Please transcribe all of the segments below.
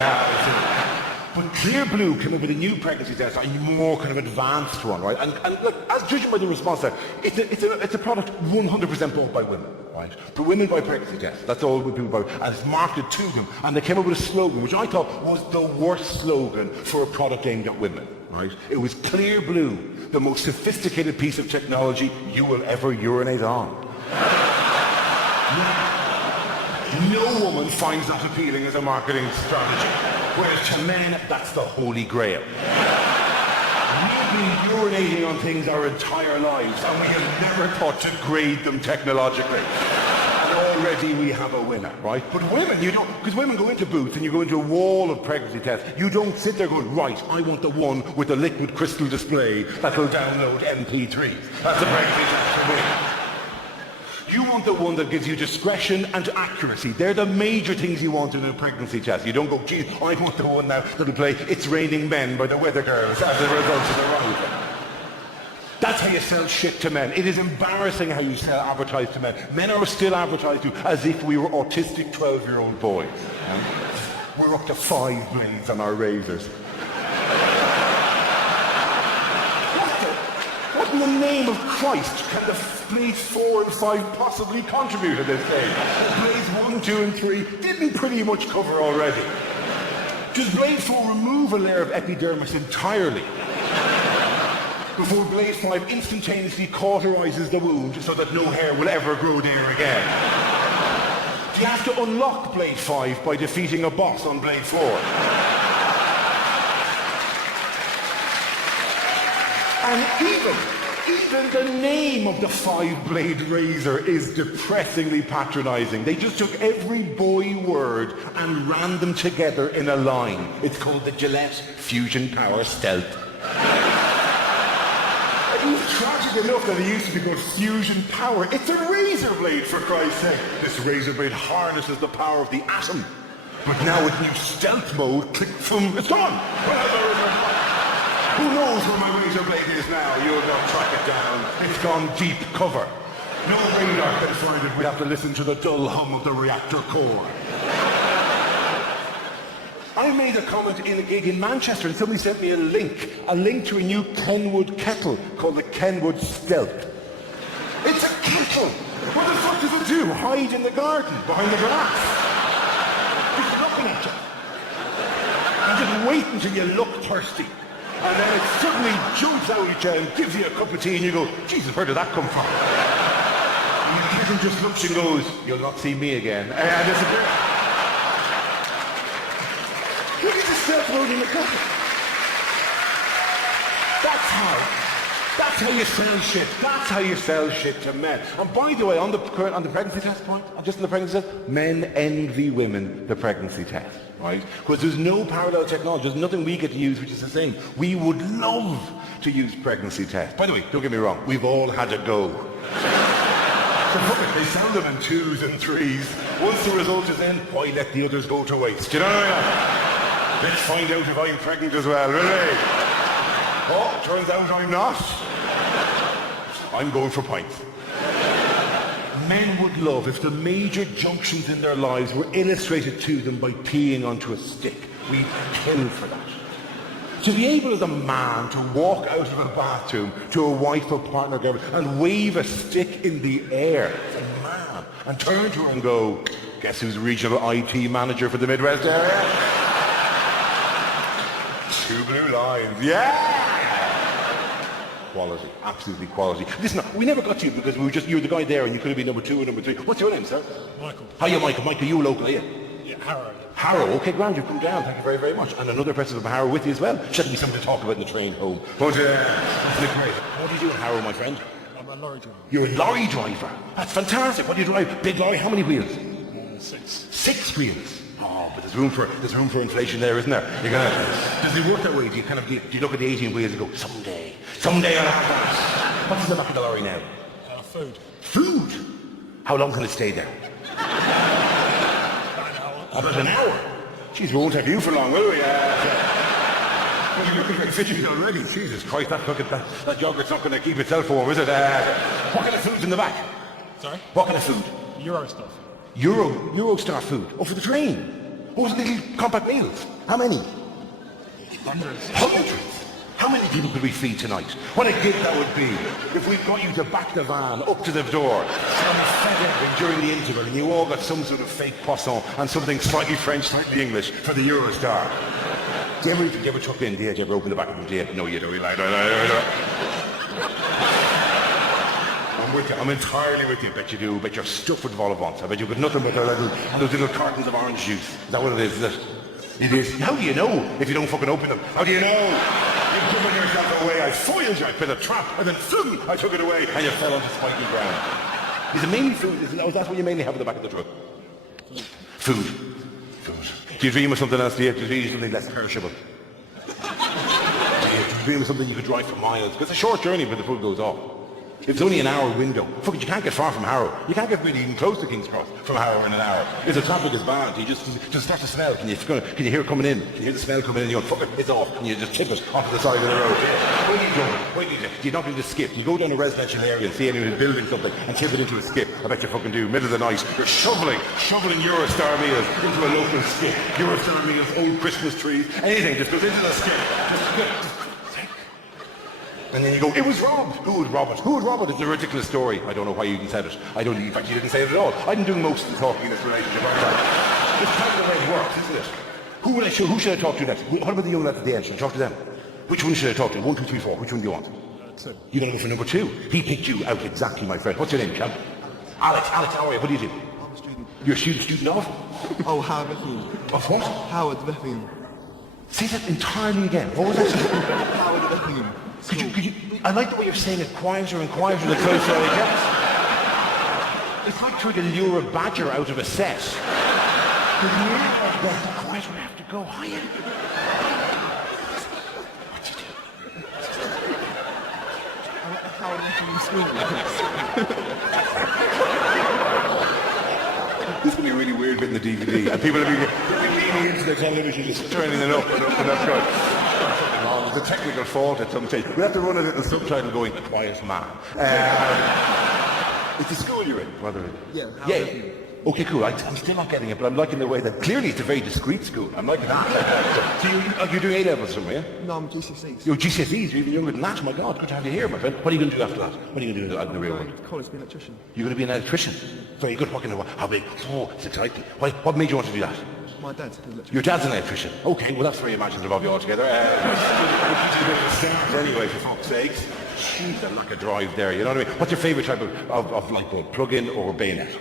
But Clear Blue came up with a new pregnancy test, a more kind of advanced one, right? And look, as judging by the response there, it's a product 100% bought by women, right? For women buy pregnancy tests, that's all people buy, and it's marketed to them. And they came up with a slogan, which I thought was the worst slogan for a product aimed at women, right? It was Clear Blue, the most sophisticated piece of technology you will ever urinate on. No woman finds that appealing as a marketing strategy, whereas to men, that's the holy grail. We've been urinating on things our entire lives, and we have never thought to grade them technologically. And already we have a winner, right? But women, you don't, because women go into booths and you go into a wall of pregnancy tests. You don't sit there going, right, I want the one with the liquid crystal display that will download MP3s. That's a pregnancy test for women. You want the one that gives you discretion and accuracy. They're the major things you want in a pregnancy test. You don't go, geez, I want the one now that'll play It's Raining Men by the Weather Girls as a result of the ride. That's how you sell shit to men. It is embarrassing how you advertise to men. Men are still advertised to as if we were autistic 12-year-old boys. We're up to 5 blades on our razors. What in the name of Christ can the Blades 4 and 5 possibly contribute at this stage? Blades 1, 2 and 3 didn't pretty much cover already. Does Blade 4 remove a layer of epidermis entirely before Blade 5 instantaneously cauterizes the wound so that no hair will ever grow there again? Do you have to unlock Blade 5 by defeating a boss on Blade 4? And even the name of the 5-blade razor is depressingly patronizing. They just took every boy word and ran them together in a line. It's called the Gillette Fusion Power Stealth. It was tragic enough that it used to be called Fusion Power. It's a razor blade, for Christ's sake. This razor blade harnesses the power of the atom. But now with new stealth mode, click, boom, it's gone. Who knows where my razor blade is now? You'll not track it down. It's gone deep cover. No radar can find it. We have to listen to the dull hum of the reactor core. I made a comment in a gig in Manchester and somebody sent me a link to a new Kenwood kettle called the Kenwood Stealth. It's a kettle! What the fuck does it do? Hide in the garden, behind the glass. It's looking at you. And just wait until you look thirsty. And then it suddenly jumps out at you and gives you a cup of tea and you go, Jesus, where did that come from? And the kitten just looks and goes, you'll not see me again. And disappears. Look at the stealth mode in the cup. That's how you sell shit. That's how you sell shit to men. And by the way, on the pregnancy test point, just on the pregnancy test, men envy women the pregnancy test. Right? Because there's no parallel technology, there's nothing we get to use which is the same. We would love to use pregnancy tests. By the way, don't get me wrong, we've all had a go. So fuck it, they sell them in 2s and 3s. Once the result is in, why let the others go to waste? Do you know what I mean? Let's find out if I'm pregnant as well, really. Oh, turns out I'm not. I'm going for pints. Men would love if the major junctions in their lives were illustrated to them by peeing onto a stick. We'd kill for that. To be able as a man to walk out of a bathroom to a wife or partner and wave a stick in the air as a man and turn to her and go, guess who's regional IT manager for the Midwest area? 2 blue lines, yeah! Quality, absolutely quality. Listen, we never got to you because you were the guy there and you could have been number 2 or number 3. What's your name, sir? Michael. Hiya, Michael. Michael, you local, are you? Yeah, Harrow. Harrow, okay, grand, you've come down. Thank you very, very much. And another person from Harrow with you as well. Shouldn't be something to talk about in the train home. But, isn't it great? What do you do in Harrow, my friend? I'm a lorry driver. You're a lorry driver? That's fantastic. What do you drive? Big lorry, how many wheels? 6. 6 wheels? Oh, but there's room for inflation there, isn't there? Does it work that way? Do you look at the 18 wheels and go, someday I'll have that? What's in the back of the lorry now? Food. Food? How long can it stay there? About an hour. Jeez, we won't have you for long, will we? You're looking very fidgety already. Jesus Christ, that yogurt's not going to keep itself warm, is it? What kind of food's in the back? Sorry? What kind of food? Euro stuff. Eurostar food. Oh, for the train. Those little compact meals. How many? Hundreds. Hundreds. How many people could we feed tonight? What a gift that would be if we got you to back the van up to the door, some fed egg during the interval, and you all got some sort of fake croissant and something slightly French, slightly English for the Eurostar. Do you ever tuck in? Do you ever open the back of the day? No, you don't. I'm with you. I'm entirely with you. Bet you do. Bet you're stuffed with vol au vents. I bet you've got nothing but those little cartons of orange juice. Is that what it is? Is it? It is. How do you know if you don't fucking open them? How do you know? You've given yourself away. I foiled you. I put a trap, and then boom, I took it away, and you fell onto spiky ground. Is it mainly food? Is that what you mainly have in the back of the truck? Food. Do you dream of something else? Do you dream of something less perishable? Do you dream of something you could drive for miles? It's a short journey, but the food goes off. It's only an hour window. Fuck it, you can't get far from Harrow. You can't get really even close to King's Cross from Harrow in an hour. If the traffic is bad, you just start to smell. Can you hear it coming in? Can you hear the smell coming in? You go, fuck it, it's off. And you just tip it onto the side of the road. What are you doing? You're not going to skip. You go down a residential area and see anyone who's building something and tip it into a skip. I bet you fucking do. Middle of the night, you're shoveling Eurostar meals into a local skip. Eurostar meals, old Christmas trees, anything just goes into the skip. And then you go, it was robbed. Who would rob it? Who would rob it? It's a ridiculous story. I don't know why you even said it. In fact, you didn't say it at all. I've been doing most of the talking in this relationship. It's kind of the way it works, isn't it? Who should I talk to next? What about the young lads at the end? Should I talk to them? Which one should I talk to? 1, 2, 3, 4. Which one do you want? Two. You're going to go for number 2. He picked you out exactly, my friend. What's your name, champ? Alex, how are you? What do you do? I'm a student. You're a student of? Oh, Howard Bethune. Of what? Howard Bethune. Say that entirely again. What was that? Howard Bethune. Could you, I like the way you're saying it quieter and quieter the closer I get. It's like trying to lure a badger out of a set. The quieter I have to go higher. Howard Bethune School. This is going to be a really weird bit in the DVD. And people are leaning into their television, just turning it up and up and up going, there's a technical fault at some stage. We have to run a little subtitle going, The Quiet Man. It's the school you're in, rather. Yeah. Yeah. Okay, cool. I'm still not getting it, but I'm liking the way that clearly it's a very discreet school. I'm liking that. So you're doing A-levels somewhere, yeah? No, I'm GCSEs. You're GCSEs, you're even younger than that. Oh my God, good to have you here, my friend. What are you going to do after that? What are you going to do out in the real world? College to be an electrician. You're going to be an electrician. Very good. How big? Oh, it's exciting. What made you want to do that? My dad's an electrician. Your dad's an electrician. Okay, well that's very imaginative of you altogether. Anyway, for fuck's sakes. Jeez, I'm like a drive there, you know what I mean? What's your favourite type of light bulb? Plug-in or bayonet? These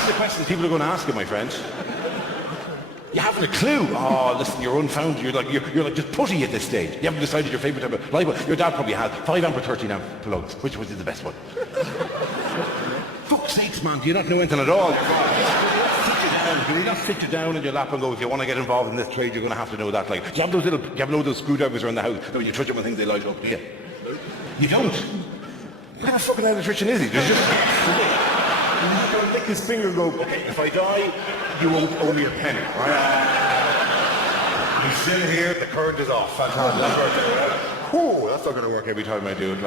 are the questions people are going to ask you, my friends. You haven't a clue. Oh, listen, you're unfounded. You're like just putty at this stage. You haven't decided your favourite type of light bulb. Your dad probably had 5 amp or 13 amp plugs. Which is the best one? Fuck's sakes, man, do you not know anything at all? Can you not sit you down in your lap and go, if you want to get involved in this trade, you're going to have to know that. Like, do you have those screwdrivers around the house that when you touch them on things they light up, do you? You don't? What kind of fucking electrician is he? There's just... He's going to lick his finger and go, okay, if I die, you won't owe me a penny, right? I'm still here, the current is off. Fantastic. Whew, that's not going to work every time I do it.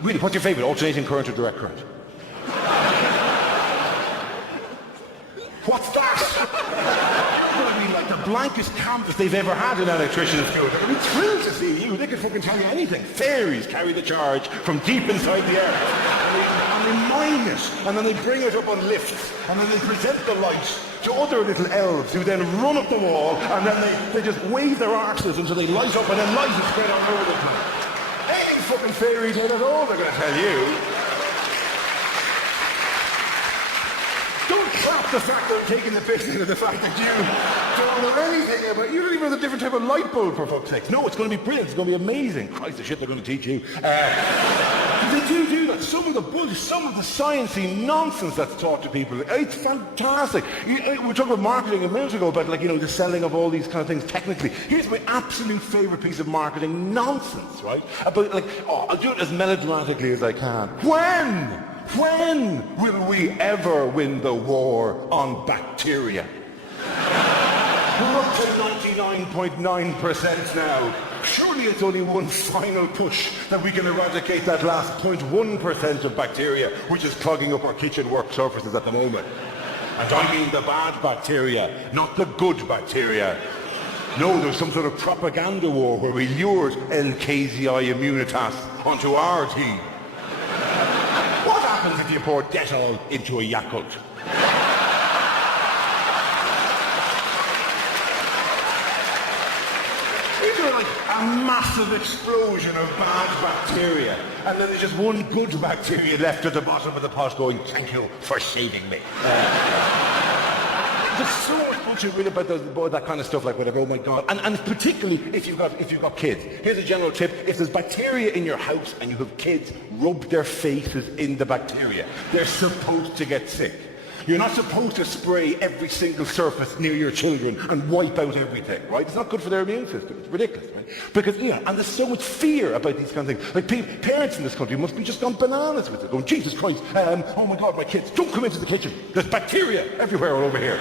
Really, what's your favourite, alternating current or direct current? What's that? I mean, like the blankest canvas they've ever had in electrician school. They're thrilled to see you. They can fucking tell you anything. Fairies carry the charge from deep inside the earth. And they mine it. And then they bring it up on lifts. And then they present the light to other little elves who then run up the wall. And then they just wave their arses until they light up and then light is spread all over the place. Ain't fucking fairy tale at all, they're going to tell you. Don't trap the fact that I'm taking the piss into the fact that you don't know anything about... You don't even know the different type of light bulb, for fuck's sake. No, it's going to be brilliant. It's going to be amazing. Christ, the shit they're going to teach you. They do that. Some of the sciencey nonsense that's taught to people, it's fantastic. We were talking about marketing a minute ago, about the selling of all these kind of things technically. Here's my absolute favourite piece of marketing nonsense, right? About I'll do it as melodramatically as I can. When will we ever win the war on bacteria? We're up to 99.9% now. Surely it's only one final push that we can eradicate that last 0.1% of bacteria which is clogging up our kitchen work surfaces at the moment. And I mean the bad bacteria, not the good bacteria. No, there's some sort of propaganda war where we lured LKZI Immunitas onto our team. What happens if you pour Dettol into a Yakult? Is there like a massive explosion of bad bacteria and then there's just one good bacteria left at the bottom of the pot going, thank you for saving me? There's so much bullshit really about that kind of stuff, like whatever, oh my God. And particularly if you've got kids. Here's a general tip. If there's bacteria in your house and you have kids, rub their faces in the bacteria. They're supposed to get sick. You're not supposed to spray every single surface near your children and wipe out everything, right? It's not good for their immune system. It's ridiculous, right? Because, and there's so much fear about these kind of things. Like, parents in this country must be just gone bananas with it, going, Jesus Christ, oh my God, my kids, don't come into the kitchen. There's bacteria everywhere over here.